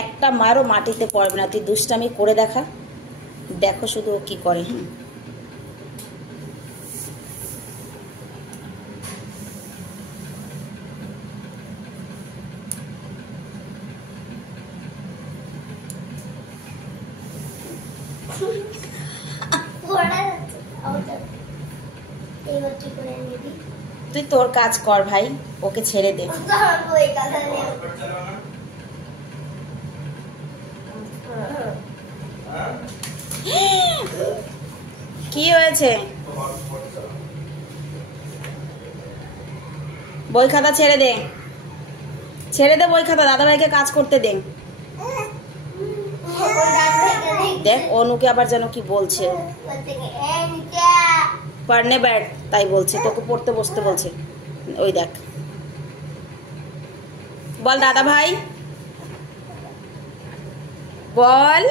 একটা মারও মাটিতে পড়বে না। তুই দুষ্টামি করে দেখা, দেখো শুধু ও কি করে। তুই তোর কাজ কর ভাই, ওকে ছেড়ে দে। কি হয়েছে? বই খাতা ছেড়ে দে, ছেড়ে দে বই খাতা, দাদা ভাইকে কাজ করতে দে। দেখ অনুকে আবার যেন কি বলছে, পড়নে बैठ তাই বলছে, তোকে পড়তে বসতে বলছে। ওই দেখ, বল দাদা ভাই, বল।